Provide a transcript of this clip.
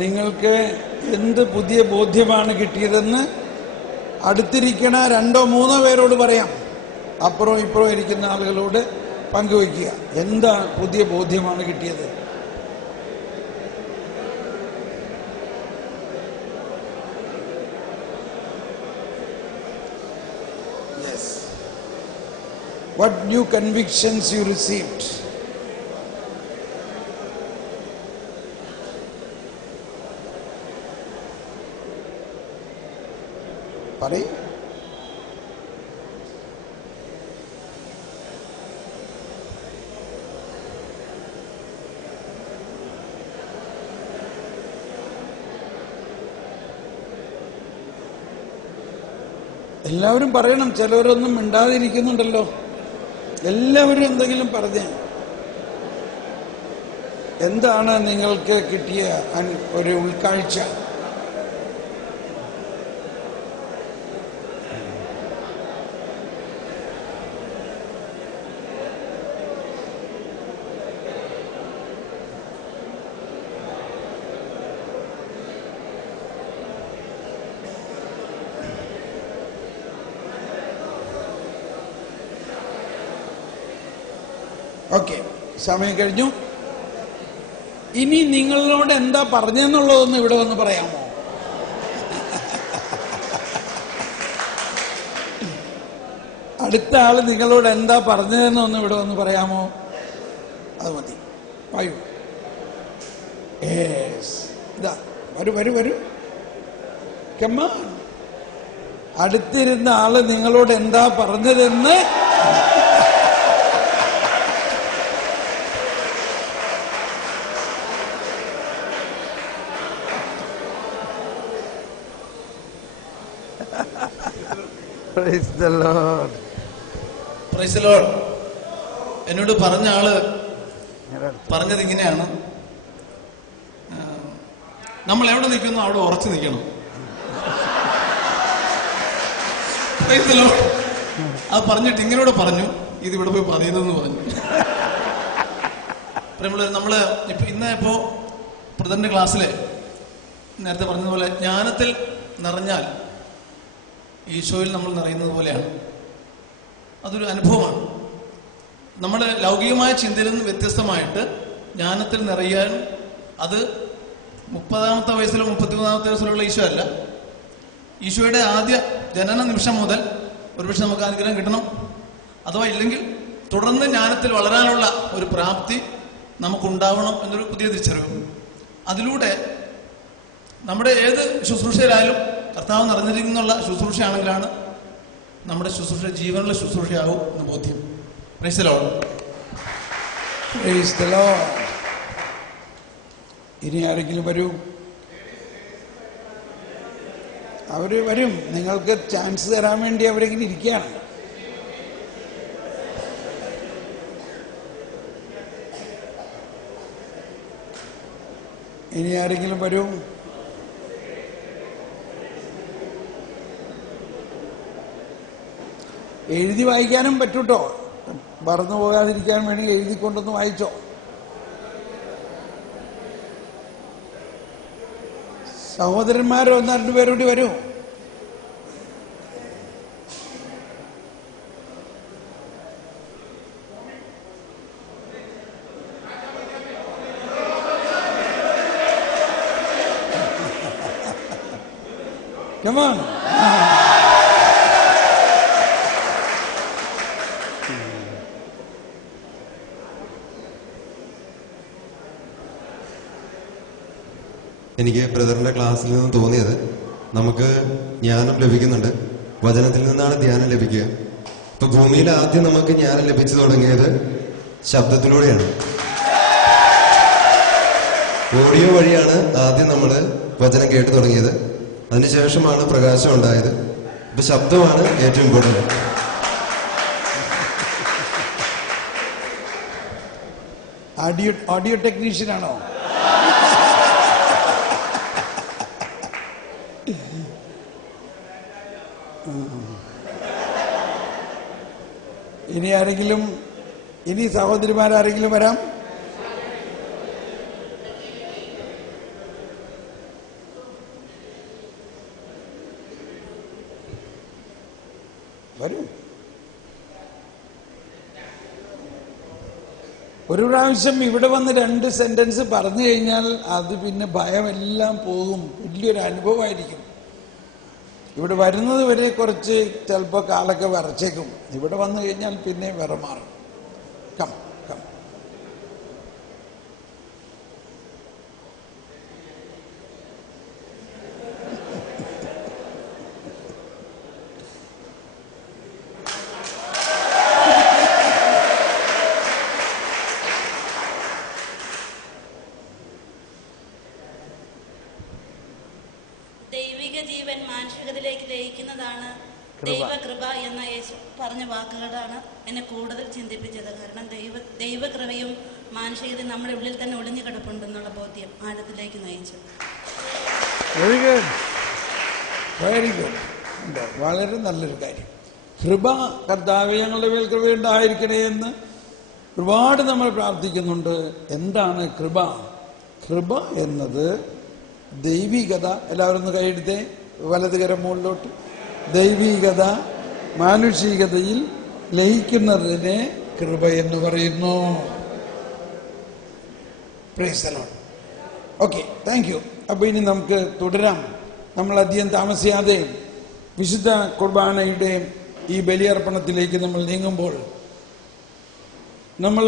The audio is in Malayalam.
നിങ്ങൾക്ക് എന്ത് പുതിയ ബോധ്യമാണ് കിട്ടിയതെന്ന് അടുത്തിരിക്കണ 2-3 പേരോട് പറയാം. അപ്പുറം ഇപ്പുറം ഇരിക്കുന്ന ആളുകളോട് പങ്കുവയ്ക്കുക. എന്താ പുതിയ ബോധ്യമാണ് കിട്ടിയത്? Yes. What new convictions you received? പറയ്. എല്ലാവരും പറയണം. ചിലവരൊന്നും മിണ്ടാതിരിക്കുന്നുണ്ടല്ലോ. എല്ലാവരും എന്തെങ്കിലും പറഞ്ഞേ. എന്താണ് നിങ്ങൾക്ക് കിട്ടിയ ഒരു ഉൾക്കാഴ്ച? ഓക്കെ, സമയം കഴിഞ്ഞു. ഇനി നിങ്ങളോട് എന്താ പറഞ്ഞെന്നുള്ളതൊന്ന് ഇവിടെ വന്ന് പറയാമോ? അടുത്ത ആള് നിങ്ങളോട് എന്താ പറഞ്ഞതെന്നൊന്ന് ഇവിടെ വന്ന് പറയാമോ? അത് മതി. വായു. ഇതാ വരൂ വരൂ വരൂ. കമ്മാ. അടുത്തിരുന്ന ആള് നിങ്ങളോട് എന്താ പറഞ്ഞതെന്ന് Praise the Lord. Praise the Lord. എന്നോട് പറഞ്ഞ ആള് പറഞ്ഞത് ഇങ്ങനെയാണ്: നമ്മൾ എവിടെ നിൽക്കുന്നു അവിടെ ഉറച്ചു നിൽക്കണം. Praise the Lord. അത് പറഞ്ഞിട്ട് ഇങ്ങനോട് പറഞ്ഞു, ഇത് ഇവിടെ പോയി പറയുന്നതെന്ന് പറഞ്ഞു. നമ്മള് ഇപ്പോ പ്രധാന ക്ലാസ്സില് നേരത്തെ പറഞ്ഞതുപോലെ ജ്ഞാനത്തിൽ നിറഞ്ഞാൽ ഈശോയിൽ നമ്മൾ നിറയുന്നത് പോലെയാണ്. അതൊരു അനുഭവമാണ്. നമ്മുടെ ലൗകികമായ ചിന്തയിൽ നിന്ന് വ്യത്യസ്തമായിട്ട് ജ്ഞാനത്തിൽ നിറയാൻ അത് 30-ാമത്തെ വയസ്സിലോ 33-ാമത്തെ വയസ്സിലുള്ള ഈശോ അല്ല. ഈശോയുടെ ആദ്യ ജനന നിമിഷം മുതൽ ഒരുപക്ഷെ നമുക്ക് അനുഗ്രഹം കിട്ടണം. അഥവാ ഇല്ലെങ്കിൽ തുടർന്ന് ജ്ഞാനത്തിൽ വളരാനുള്ള ഒരു പ്രാപ്തി നമുക്കുണ്ടാവണം എന്നൊരു പുതിയ തിരിച്ചറിവ്. അതിലൂടെ നമ്മുടെ ഏത് ശുശ്രൂഷയിലായാലും കർത്താവ് നിറഞ്ഞിരിക്കുന്നുള്ള ശുശ്രൂഷയാണെങ്കിലാണ് നമ്മുടെ ശുശ്രൂഷ ജീവനുള്ള ശുശ്രൂഷയാവും എന്ന് ബോധ്യം. Praise the Lord. Praise the Lord. ഇനി ആരെങ്കിലും വരൂ. അവര് വരും. നിങ്ങൾക്ക് ചാൻസ് തരാൻ വേണ്ടി അവരിങ്ങനെ ഇരിക്കുകയാണ്. ഇനി ആരെങ്കിലും വരൂ. എഴുതി വായിക്കാനും പറ്റൂട്ടോ. മറന്നു പോകാതിരിക്കാൻ വേണ്ടി എഴുതിക്കൊണ്ടൊന്ന് വായിച്ചോ. സഹോദരന്മാരോ 1-2 പേരോട് വരൂ. Come on. എനിക്ക് ബ്രദറിന്റെ ക്ലാസ്സിൽ നിന്ന് തോന്നിയത്, നമുക്ക് ജ്ഞാനം ലഭിക്കുന്നുണ്ട്, വചനത്തിൽ നിന്നാണ് ധ്യാനം ലഭിക്കുക. ഇപ്പൊ ഭൂമിയിൽ ആദ്യം നമുക്ക് ജ്ഞാനം ലഭിച്ചു തുടങ്ങിയത് ശബ്ദത്തിലൂടെയാണ്. ഓഡിയോ വഴിയാണ് ആദ്യം നമ്മൾ വചനം കേട്ടു തുടങ്ങിയത്. അതിനുശേഷമാണ് പ്രകാശം ഉണ്ടായത്. ഇപ്പൊ ശബ്ദമാണ് ഏറ്റവും ഇമ്പോർട്ടന്റ്. ഓഡിയോ ടെക്നീഷ്യൻ ആണോ? ഇനി ആരെങ്കിലും, ഇനി സഹോദരിമാരാരെങ്കിലും വരാം. വരും. ഒരു പ്രാവശ്യം ഇവിടെ വന്ന് 2 സെന്റൻസ് പറഞ്ഞു കഴിഞ്ഞാൽ അത് പിന്നെ ഭയമെല്ലാം പോകും. വലിയൊരു അനുഭവമായിരിക്കും. ഇവിടെ വരുന്നത് വരെ കുറച്ച് ചിലപ്പോൾ കാലൊക്കെ വിറച്ചേക്കും. ഇവിടെ വന്നു കഴിഞ്ഞാൽ പിന്നെ വിറമാറും. Come come. ദൈവിക ജീവൻ മാനുഷികതയിലേക്ക് ലയിക്കുന്നതാണ് ദൈവകൃപ എന്ന യേശു പറഞ്ഞ വാക്കുകളാണ് എന്നെ കൂടുതൽ ചിന്തിപ്പിച്ചത്. കാരണം ദൈവകൃപയും മാനുഷികതയും നമ്മുടെ ഉള്ളിൽ തന്നെ ഒളിഞ്ഞു കിടപ്പുണ്ടെന്നുള്ള ബോധ്യം ആഴത്തിലേക്ക് നയിച്ചു. Very good, very good. വളരെ നല്ലൊരു കാര്യം. കൃപ, കർത്താവേ ഞങ്ങളുടെ മേൽ കൃപയുണ്ടായിരിക്കണേ എന്ന് ഒരുപാട് നമ്മൾ പ്രാർത്ഥിക്കുന്നുണ്ട്. എന്താണ് കൃപ? കൃപ എന്നത് ദൈവികത. എല്ലാവരും ഒന്ന് കൈയെടുത്തേ, വലതുകരം മുകളിലോട്ട്. ദൈവികത മാനുഷികതയിൽ ലയിക്കുന്നതിനെ കൃപ എന്ന് പറയുന്നു. Praise the Lord. Okay, thank you. അപ്പോൾ ഇനി നമുക്ക് തുടരാം. നമ്മൾ അധികം താമസിയാതെ വിശുദ്ധ കുർബാനയുടെ ഈ ബലിയർപ്പണത്തിലേക്ക് നമ്മൾ നീങ്ങുമ്പോൾ നമ്മൾ